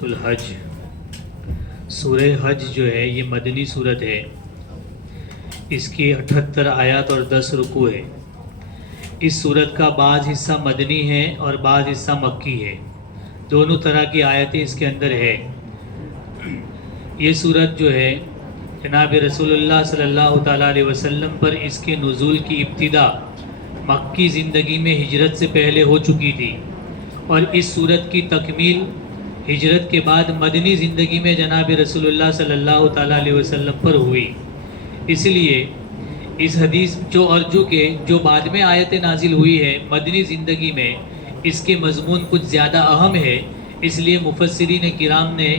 سورۃ الحج۔ سورہ حج جو ہے یہ مدنی صورت ہے، اس کی 78 آیات اور 10 رکوع ہے۔ اس صورت کا بعض حصہ مدنی ہے اور بعض حصہ مکی ہے، دونوں طرح کی آیتیں اس کے اندر ہے۔ یہ صورت جو ہے جناب رسول اللہ صلی اللہ تعالیٰ علیہ وسلم پر اس کے نزول کی ابتدا مکی زندگی میں ہجرت سے پہلے ہو چکی تھی، اور اس صورت کی تکمیل ہجرت کے بعد مدنی زندگی میں جناب رسول اللہ صلی اللہ تعالیٰ علیہ وسلم پر ہوئی۔ اس لیے اس حدیث جو بعد میں آیت نازل ہوئی ہے مدنی زندگی میں، اس کے مضمون کچھ زیادہ اہم ہے، اس لیے مفسرین کرام نے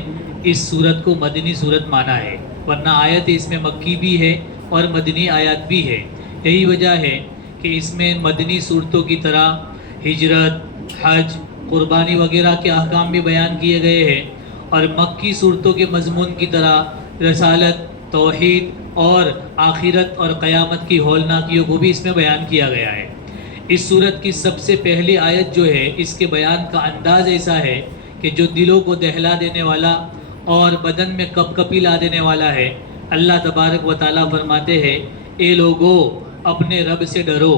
اس صورت کو مدنی صورت مانا ہے، ورنہ آیت اس میں مکی بھی ہے اور مدنی آیات بھی ہے۔ یہی وجہ ہے کہ اس میں مدنی صورتوں کی طرح ہجرت، حج، قربانی وغیرہ کے احکام بھی بیان کیے گئے ہیں، اور مکی صورتوں کے مضمون کی طرح رسالت، توحید اور آخرت اور قیامت کی ہولناکیوں کو بھی اس میں بیان کیا گیا ہے۔ اس صورت کی سب سے پہلی آیت جو ہے، اس کے بیان کا انداز ایسا ہے کہ جو دلوں کو دہلا دینے والا اور بدن میں کپ کپی لا دینے والا ہے۔ اللہ تبارک و تعالیٰ فرماتے ہیں، اے لوگو اپنے رب سے ڈرو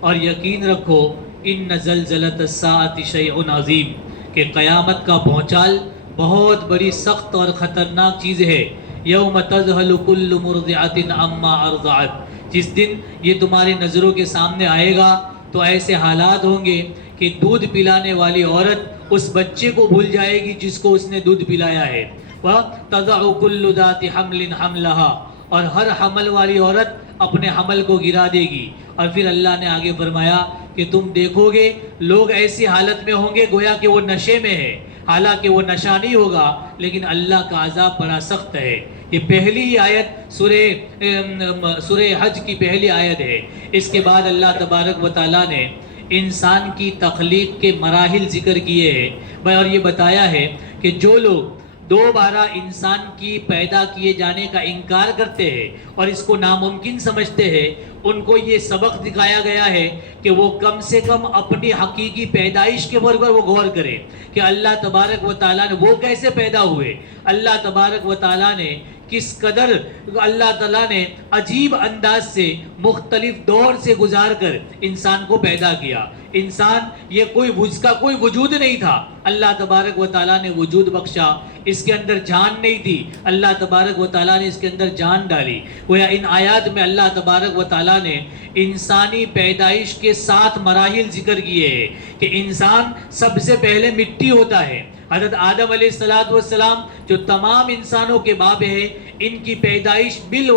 اور یقین رکھو، ان زلزلۃ الساعۃ شیء عظیم، کہ قیامت کا پہنچال بہت بڑی سخت اور خطرناک چیز ہے۔ یوم تذہل کل مرضعۃ عما ارضعت، جس دن یہ تمہاری نظروں کے سامنے آئے گا تو ایسے حالات ہوں گے کہ دودھ پلانے والی عورت اس بچے کو بھول جائے گی جس کو اس نے دودھ پلایا ہے۔ وَتَضَعُ كُلُّ ذَاتِ حَمْلٍ حَمْلَهَا، اور ہر حمل والی عورت اپنے حمل کو گرا دے گی۔ اور پھر اللہ نے آگے فرمایا کہ تم دیکھو گے لوگ ایسی حالت میں ہوں گے گویا کہ وہ نشے میں ہے، حالانکہ وہ نشہ نہیں ہوگا، لیکن اللہ کا عذاب بڑا سخت ہے۔ یہ پہلی ہی آیت سورہ حج کی پہلی آیت ہے۔ اس کے بعد اللہ تبارک و تعالیٰ نے انسان کی تخلیق کے مراحل ذکر کیے ہیں، اور یہ بتایا ہے کہ جو لوگ دوبارہ انسان کی پیدا کیے جانے کا انکار کرتے ہیں اور اس کو ناممکن سمجھتے ہیں، ان کو یہ سبق دکھایا گیا ہے کہ وہ کم سے کم اپنی حقیقی پیدائش کے بارے میں وہ غور کریں کہ اللہ تبارک و تعالیٰ نے وہ کیسے پیدا ہوئے، اللہ تبارک و تعالیٰ نے کس قدر اللہ تعالیٰ نے عجیب انداز سے مختلف دور سے گزار کر انسان کو پیدا کیا۔ انسان یہ اس کا کوئی وجود نہیں تھا، اللہ تبارک و تعالیٰ نے وجود بخشا، اس کے اندر جان نہیں تھی، اللہ تبارک و تعالیٰ نے اس کے اندر جان ڈالی۔ گویا ان آیات میں اللہ تبارک و تعالیٰ نے انسانی پیدائش کے 7 مراحل ذکر کیے ہیں کہ انسان سب سے پہلے مٹی ہوتا ہے۔ حضرت آدم علیہ السلام جو تمام انسانوں کے باپ ہیں، ان کی پیدائش بلا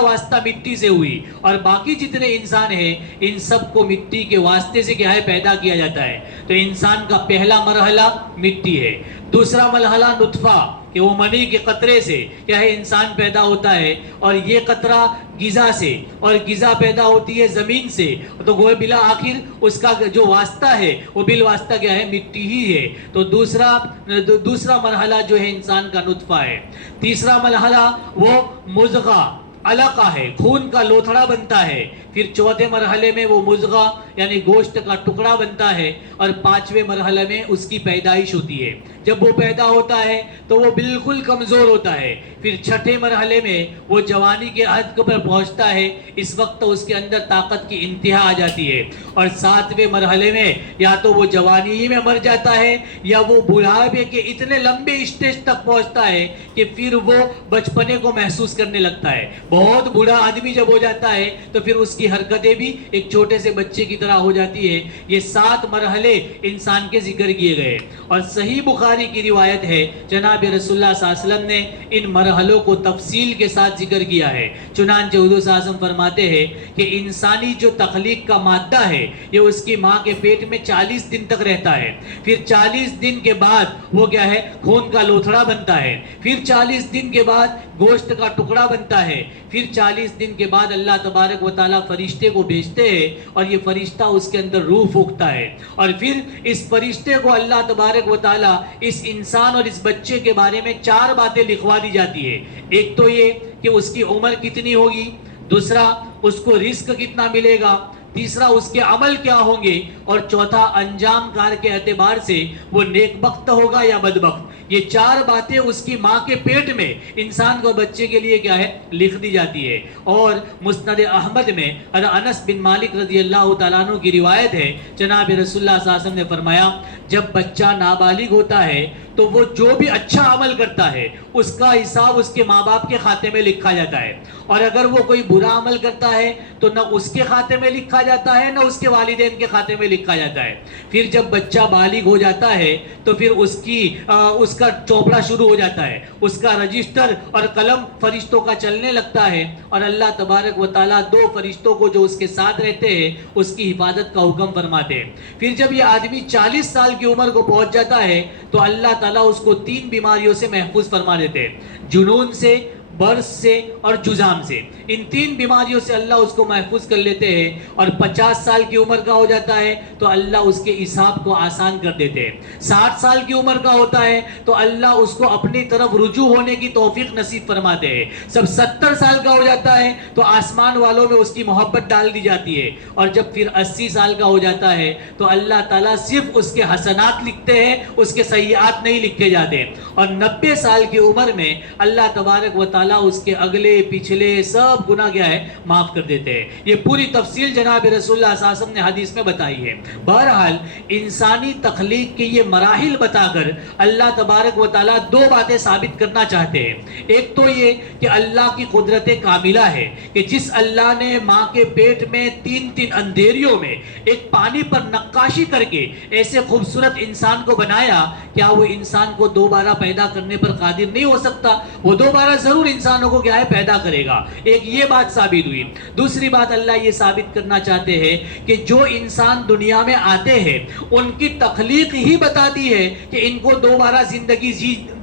واسطہ مٹی سے ہوئی، اور باقی جتنے انسان ہیں ان سب کو مٹی کے واسطے سے کیا ہے پیدا کیا جاتا ہے۔ تو انسان کا پہلا مرحلہ مٹی ہے۔ دوسرا مرحلہ نطفہ، کہ وہ منی کے قطرے سے کیا ہے انسان پیدا ہوتا ہے، اور یہ قطرہ غذا سے، اور غذا پیدا ہوتی ہے زمین سے، تو وہ بلا آخر اس کا جو واسطہ ہے وہ بالواسطہ کیا ہے مٹی ہی ہے۔ تو دوسرا مرحلہ جو ہے انسان کا نطفہ ہے۔ تیسرا مرحلہ وہ مضغہ، علقہ ہے، خون کا لوتھڑا بنتا ہے۔ پھر چوتھے مرحلے میں وہ مضغہ یعنی گوشت کا ٹکڑا بنتا ہے، اور 5ویں مرحلے میں اس کی پیدائش ہوتی ہے۔ جب وہ پیدا ہوتا ہے تو وہ بالکل کمزور ہوتا ہے۔ پھر 6 مرحلے میں وہ جوانی کے حد پر پہنچتا ہے، اس وقت اس کے اندر طاقت کی انتہا آ جاتی ہے، اور 7ویں مرحلے میں یا تو وہ جوانی ہی میں مر جاتا ہے، یا وہ بڑھاپے کے اتنے لمبے اسٹیج تک پہنچتا ہے کہ پھر وہ بچپنے کو محسوس کرنے لگتا ہے۔ بہت بوڑھا آدمی جب ہو جاتا ہے تو پھر اس کی حرکتیں بھی ایک چھوٹے سے بچے کی طرح ہو جاتی ہے۔ یہ 7 مرحلے انسان کے ذکر کیے گئے، اور صحیح بخاری کی روایت ہے جناب رسول اللہ صلی اللہ علیہ وسلم نے ان مرحلوں کو تفصیل کے ساتھ ذکر کیا ہے۔ چنانچہ حضور صلی اللہ علیہ وسلم فرماتے ہیں کہ انسانی جو تخلیق کا مادہ ہے یہ اس کی ماں کے پیٹ میں 40 دن تک رہتا ہے۔ پھر 40 دن کے بعد وہ کیا ہے خون کا لوتھڑا بنتا ہے، پھر 40 دن کے بعد گوشت کا ٹکڑا بنتا ہے، پھر 40 دن کے بعد اللہ تبارک و تعالیٰ فرشتے کو بھیجتے ہیں، اور یہ فرشتہ اس کے اندر روح پھونکتا ہے، اور پھر اس فرشتے کو اللہ تبارک و تعالیٰ اس انسان اور اس بچے کے بارے میں 4 باتیں لکھوا دی جاتی ہے۔ ایک تو یہ کہ اس کی عمر کتنی ہوگی، دوسرا اس کو رزق کتنا ملے گا، تیسرا اس کے عمل کیا ہوں گے، اور چوتھا انجام کار کے اعتبار سے وہ نیک بخت ہوگا یا بدبخت۔ یہ 4 باتیں اس کی ماں کے پیٹ میں انسان کو بچے کے لیے کیا ہے لکھ دی جاتی ہے. اور مسند احمد میں انس بن مالک رضی اللہ تعالیٰ عنہ کی روایت ہے, جناب رسول اللہ صلی اللہ علیہ وسلم نے فرمایا جب بچہ نابالغ ہوتا ہے تو وہ جو بھی اچھا عمل کرتا ہے اس کا حساب اس کے ماں باپ کے کھاتے میں لکھا جاتا ہے, اور اگر وہ کوئی برا عمل کرتا ہے تو نہ اس کے کھاتے میں لکھا جاتا ہے نہ اس کے والدین کے کھاتے میں لکھا جاتا ہے. پھر جب بچہ بالغ ہو جاتا ہے تو پھر اس کا چوپڑا شروع ہو جاتا ہے, اس کا رجسٹر اور قلم فرشتوں کا چلنے لگتا ہے, اور اللہ تبارک و تعالیٰ 2 فرشتوں کو جو اس کے ساتھ رہتے ہیں اس کی حفاظت کا حکم فرماتے ہیں. پھر جب یہ آدمی 40 سال کی عمر کو پہنچ جاتا ہے تو اللہ تعالیٰ اس کو 3 بیماریوں سے محفوظ فرما دیتے ہیں, جنون سے, برس سے اور جزام سے. ان 3 بیماریوں سے اللہ اس کو محفوظ کر لیتے ہیں, اور 50 سال کی عمر کا ہو جاتا ہے تو اللہ اس کے حساب کو آسان کر دیتے ہیں. 60 سال کی عمر کا ہوتا ہے تو اللہ اس کو اپنی طرف رجوع ہونے کی توفیق نصیب فرماتے ہیں. سب 70 سال کا ہو جاتا ہے تو آسمان والوں میں اس کی محبت ڈال دی جاتی ہے, اور جب پھر 80 سال کا ہو جاتا ہے تو اللہ تعالیٰ صرف اس کے حسنات لکھتے ہیں, اس کے سیئات نہیں لکھے جاتے. اور 90 سال کی عمر میں اللہ تبارک و تعالیٰ اس کے اگلے پچھلے سب گناہ کیا ہے معاف کر دیتے ہیں. یہ پوری تفصیل جناب رسول اللہ صلی اللہ علیہ وسلم نے حدیث میں بتائی ہے. بہرحال انسانی تخلیق کے یہ مراحل بتا کر اللہ تبارک و تعالیٰ 2 باتیں ثابت کرنا چاہتے ہیں. ایک تو یہ کہ اللہ کی قدرت کاملہ ہے کہ جس اللہ نے ماں کے پیٹ میں 3 اندھیریوں میں ایک پانی پر نقاشی کر کے ایسے خوبصورت انسان کو بنایا, کیا وہ انسان کو دوبارہ پیدا کرنے پر قادر نہیں ہو سکتا؟ وہ دوبارہ ضرور انسانوں کو کیا ہے پیدا کرے گا. ایک یہ بات ثابت ہوئی. دوسری بات اللہ یہ ثابت کرنا چاہتے ہیں کہ جو انسان دنیا میں آتے ہیں ان کی تخلیق ہی بتاتی ہے کہ ان کو دوبارہ زندگی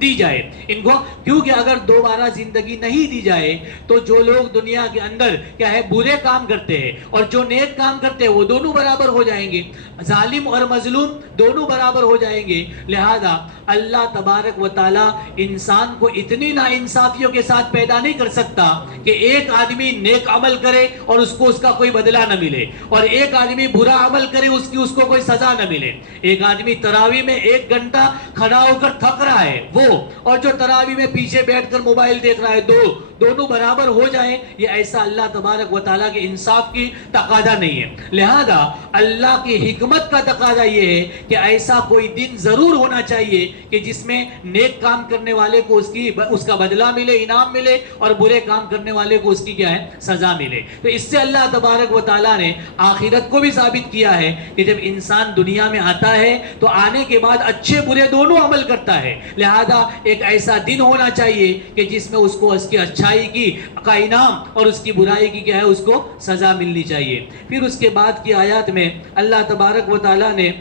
دی جائے. ان کو کیونکہ اگر دوبارہ زندگی نہیں دی جائے تو جو لوگ دنیا کے اندر کیا ہے برے کام کرتے ہیں اور جو نیک کام کرتے ہیں وہ دونوں برابر ہو جائیں گے, ظالم اور مظلوم دونوں برابر ہو جائیں گے. لہذا اللہ تبارک و تعالی انسان کو اتنی ناانصافیوں کے ساتھ پیدا نہیں کر سکتا کہ ایک آدمی نیک عمل کرے اور اس کو اس کا کوئی بدلہ نہ ملے, اور ایک آدمی برا عمل کرے اس کو کوئی سزا نہ ملے. ایک آدمی تراویح میں 1 گھنٹہ کھڑا ہو کر تھک رہا ہے وہ, اور جو تراویح میں پیچھے بیٹھ کر موبائل دیکھ رہا ہے, دونوں برابر ہو جائیں, یہ ایسا اللہ تبارک و تعالیٰ کے انصاف کی تقاضا نہیں ہے. لہذا اللہ کی حکمت کا تقاضا یہ ہے کہ ایسا کوئی دن ضرور ہونا چاہیے کہ جس میں نیک کام کرنے والے کو اس کا بدلہ ملے, انعام ملے, اور برے کام کرنے والے کو اس کی کیا ہے سزا ملے. تو اس سے اللہ تبارک و تعالیٰ نے آخرت کو بھی ثابت کیا ہے کہ جب انسان دنیا میں آتا ہے تو آنے کے بعد اچھے برے دونوں عمل کرتا ہے. لہذا ایک ایسا دن ہونا چاہیے کہ جس میں اس کو اس کی اچھائی کی کا انعام اور اس کی برائی کی کیا ہے اس کو سزا ملنی چاہیے. پھر اس کے بعد کی آیات میں اللہ تبارک و تعالیٰ نے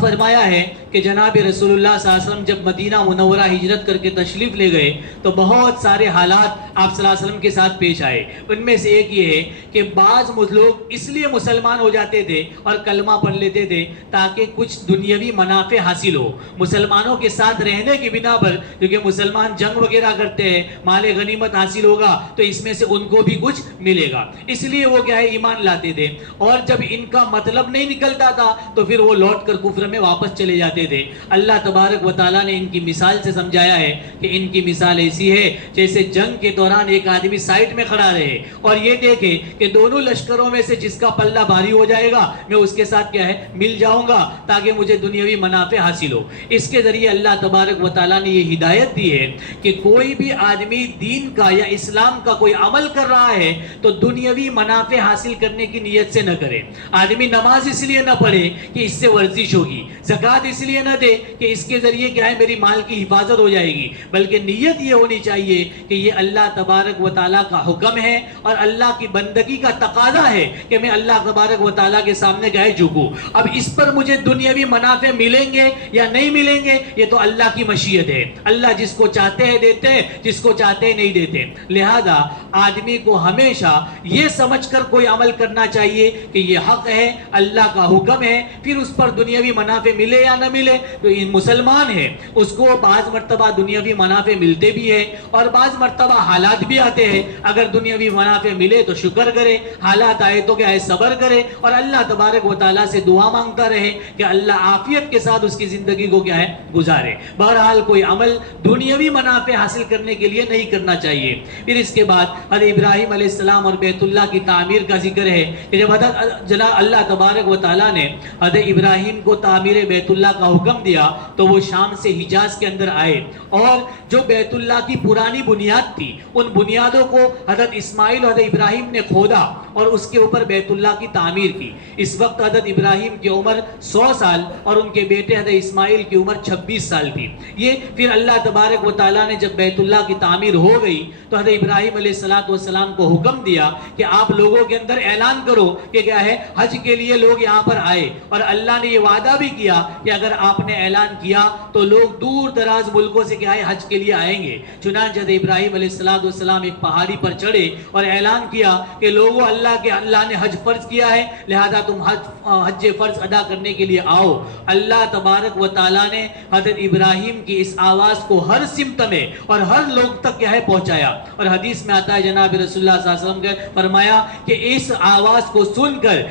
فرمایا ہے کہ جناب رسول اللہ صلی اللہ علیہ وسلم جب مدینہ منورہ ہجرت کر کے تشریف لے گئے تو بہت سارے حالات آپ صلی اللہ علیہ وسلم کے ساتھ پیش آئے. ان میں سے ایک یہ ہے کہ بعض لوگ اس لیے مسلمان ہو جاتے تھے اور کلمہ پڑھ لیتے تھے تاکہ کچھ دنیاوی منافع حاصل ہو. مسلمانوں کے ساتھ رہنے کی بنا پر, کیونکہ مسلمان جنگ وغیرہ کرتے ہیں, مال غنیمت حاصل ہوگا تو اس میں سے ان کو بھی کچھ ملے گا, اس لیے وہ کیا ہے ایمان لاتے تھے. اور جب ان کا مطلب نہیں نکلتا تھا تو پھر وہ لوٹ کر کفر میں واپس چلے جاتے تھے. اللہ تبارک و تعالیٰ نے ان کی مثال سے سمجھایا ہے کہ ان کی مثال ایسی ہے جیسے جنگ کے دوران ایک آدمی سائٹ میں کھڑا رہے اور یہ دیکھے کہ دونوں لشکروں میں سے جس کا پلہ بھاری ہو جائے گا میں اس کے ساتھ کیا ہے مل جاؤں گا تاکہ مجھے دنیاوی منافع حاصل ہو. اس کے ذریعے اللہ تبارک و تعالیٰ نے یہ ہدایت دی ہے کہ کوئی بھی آدمی دین کا یا اسلام کا کوئی عمل کر رہا ہے تو دنیاوی منافع حاصل کرنے کی نیت سے نہ کرے. آدمی نماز اس لیے نہ پڑھے کہ اس سے ورزش ہوگی, زکوٰۃ اس لیے نہ دے کہ اس کے ذریعے کیا ہے میری مال کی حفاظت ہو جائے گی, بلکہ نیت یہ ہونی چاہیے کہ یہ اللہ تبارک و تعالیٰ کا حکم ہے اور اللہ کی بندگی کا تقاضا ہے کہ میں اللہ تبارک و تعالیٰ کے سامنے کیا ہے جھکوں. اب اس پر مجھے دنیاوی منافع ملیں گے یا نہیں ملیں گے یہ تو اللہ کی مشیت ہے. اللہ جس کو چاہتے ہیں دیتے ہیں, جس کو چاہتے ہیں نہیں دیتے. لہذا آدمی کو ہمیشہ یہ سمجھ کر کوئی عمل کرنا چاہیے کہ یہ حق ہے, اللہ کا حکم ہے, پھر اس پر دنیاوی دنیاوی منافع ملے یا نہ ملے، تو مسلمان ہے اس کو بعض مرتبہ دنیاوی منافع ملتے بھی ہیں اور بعض مرتبہ حالات بھی آتے ہیں. اگر دنیاوی منافع ملے تو شکر کرے، حالات آئے تو کیا ہے صبر کرے اور اللہ تبارک و تعالیٰ سے دعا مانگتا رہے کہ اللہ عافیت کے ساتھ اس کی زندگی کو کیا ہے گزارے. بہرحال کوئی عمل دنیاوی منافع حاصل کرنے کے لیے نہیں کرنا چاہیے. پھر اس کے بعد حضرت ابراہیم علیہ السلام اور بیت اللہ کی تعمیر کا ذکر ہے کہ جب جناب اللہ تبارک و تعالیٰ نے حضرت ابراہیم کو تعمیر بیت اللہ کا حکم دیا تو وہ شام سے حجاز کے اندر آئے اور جو بیت اللہ کی پرانی بنیاد تھی ان بنیادوں کو حضرت اسماعیل اور حضرت ابراہیم نے کھودا اور اس کے اوپر بیت اللہ کی تعمیر کی. اس وقت حضرت ابراہیم کی عمر 100 سال اور ان کے بیٹے حضرت اسماعیل کی عمر 26 سال تھی. یہ پھر اللہ تبارک و تعالیٰ نے جب بیت اللہ کی تعمیر ہو گئی تو حضرت ابراہیم علیہ السلام کو حکم دیا کہ آپ لوگوں کے اندر اعلان کرو کہ کیا ہے حج کے لیے لوگ یہاں پر آئے. اور اللہ نے یہ وعدہ بھی کیا کہ اگر آپ نے اعلان کیا تو لوگ دور دراز ملکوں سے کیا ہے حج کے لیے آئیں گے. چنانچہ حضرت ابراہیم علیہ السلام ایک پہاڑی پر چڑھے اور اعلان کیا کہ لوگوں اللہ نے حج فرض کیا ہے لہذا تم حج فرض ادا کرنے کے لیے آؤ. اللہ تبارک و تعالیٰ نے حضرت ابراہیم کی اس آواز کو ہر سمت میں اور ہر لوگ تک کیا ہے پہنچایا. اور حدیث میں آتا ہے جناب رسول اللہ صلی اللہ علیہ وسلم نے فرمایا کہ اس آواز کو سن کر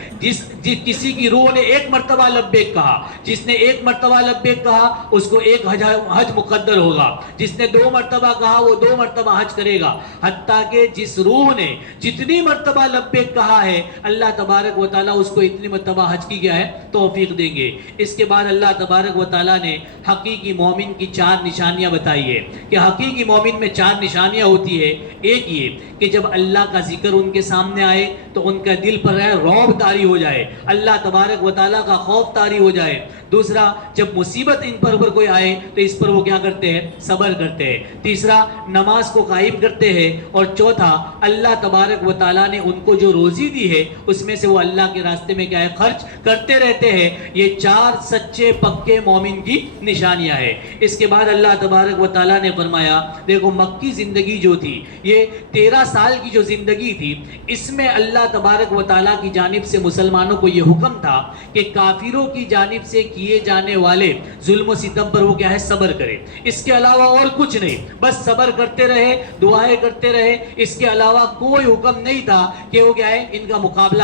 کسی کی روح نے ایک مرتبہ لبیک کہا، جس نے ایک مرتبہ لبیک کہا اس کو ایک حج مقدر ہوگا، جس نے 2 مرتبہ کہا وہ 2 مرتبہ حج کرے گا. حتیٰ کہ جس روح نے جتنی مرتبہ لبیک کہا ہے اللہ تبارک و تعالیٰ اس کو اتنی مرتبہ حج کی کیا ہے توفیق دیں گے. اس کے بعد اللہ تبارک و تعالیٰ نے حقیقی مومن کی 4 نشانیاں بتائی ہے کہ حقیقی مومن میں 4 نشانیاں ہوتی ہے. ایک یہ کہ جب اللہ کا ذکر ان کے سامنے آئے تو ان کا دل پر رعب طاری ہو جائے، اللہ تبارک و تعالیٰ کا خوف طاری ہو جائے. دوسرا جب مصیبت ان پر کوئی آئے تو اس پر وہ کیا کرتے ہیں صبر کرتے ہیں. تیسرا نماز کو قائم کرتے ہیں. اور چوتھا اللہ تبارک و تعالیٰ نے ان کو جو روزی دی ہے اس میں سے وہ اللہ کے راستے میں کیا ہے خرچ کرتے رہتے ہیں. یہ 4 سچے پکے مومن کی نشانیاں ہیں. اس کے بعد اللہ تبارک و تعالیٰ نے فرمایا دیکھو مکی زندگی جو تھی یہ 13 سال کی جو زندگی تھی اس میں اللہ تبارک و تعالیٰ کی جانب سے مسلمانوں کو یہ حکم تھا کہ کافروں کی جانب سے کیے جانے والے ظلم و ستم پر وہ کیا ہے صبر کرے. اس کے علاوہ اور کچھ نہیں، بس صبر کرتے رہے، دعائیں کرتے رہے. اس کے علاوہ کوئی حکم نہیں تھا کہ وہ کیا ہے ان کا مقابلہ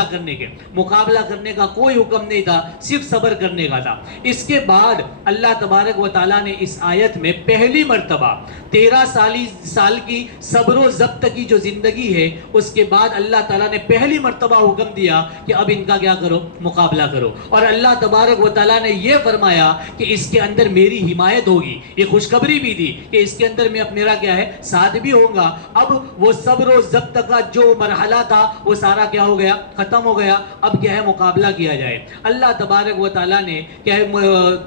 کرنے کا کوئی حکم نہیں تھا، صرف صبر کرنے کا تھا. اس کے بعد اللہ تبارک و تعالیٰ نے اس آیت میں پہلی مرتبہ 13 سال کی صبر و ضبط کی جو زندگی ہے اس کے بعد اللہ تعالیٰ نے پہلی مرتبہ حکم دیا کہ اب ان کا کیا کرو مقابلہ کرو. اور اللہ تبارک و تعالیٰ نے یہ فرمایا کہ اس کے اندر میری حمایت ہوگی. یہ خوشخبری بھی دی کہ اس کے اندر میرا کیا ہے ساتھ بھی ہوگا. اب وہ صبر و ضبط کا جو مرحلہ تھا وہ سارا کیا ہو گیا ختم ہو گیا. اب کیا ہے مقابلہ کیا جائے. اللہ تبارک و تعالیٰ نے کیا ہے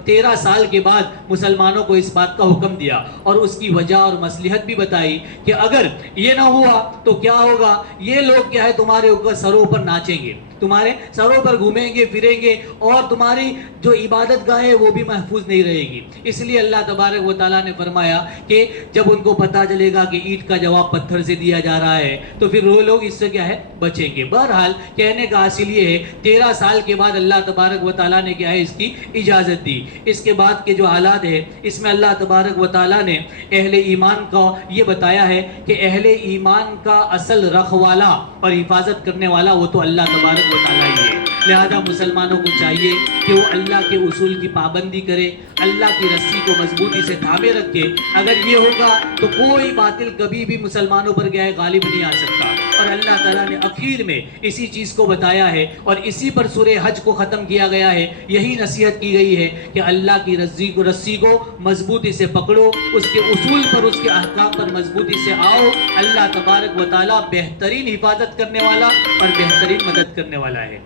13 سال کے بعد مسلمانوں کو اس بات کا حکم دیا اور اس کی وجہ اور مصلحت بھی بتائی کہ اگر یہ نہ ہوا تو کیا ہوگا. یہ لوگ کیا ہے تمہارے اوپر سروں پر ناچیں گے، تمہارے سروں پر گھومیں گے پھریں گے اور تمہاری جو عبادت گاہ ہے وہ بھی محفوظ نہیں رہے گی. اس لیے اللہ تبارک و تعالیٰ نے فرمایا کہ جب ان کو پتہ چلے گا کہ اینٹ کا جواب پتھر سے دیا جا رہا ہے تو پھر وہ لوگ اس سے کیا ہے بچیں گے. بہرحال کہنے کا حاصل یہ ہے 13 سال کے بعد اللہ تبارک و تعالیٰ نے کیا ہے اس کی اجازت دی. اس کے بعد کے جو حالات ہے اس میں اللہ تبارک و تعالیٰ نے اہل ایمان کا یہ بتایا ہے کہ اہل ایمان کا اصل رکھوالا اور حفاظت کرنے والا وہ تو اللہ تبارک و تعالیٰ ہی ہے. لہذا مسلمانوں کو چاہیے کہ وہ اللہ کے اصول کی پابندی کرے، اللہ کی رسی کو مضبوطی سے تھامے رکھے. اگر یہ ہوگا تو کوئی باطل کبھی بھی مسلمانوں پر کیا ہے غالب نہیں آ سکتا. اور اللہ تعالیٰ نے اخیر میں اسی چیز کو بتایا ہے اور اسی پر سورہ حج کو ختم کیا گیا ہے. یہی نصیحت کی گئی ہے کہ اللہ کی رسی کو مضبوطی سے پکڑو، اس کے اصول پر اس کے احکام پر مضبوطی سے آؤ. اللہ تبارک و تعالیٰ بہترین حفاظت کرنے والا اور بہترین مدد کرنے والا ہے.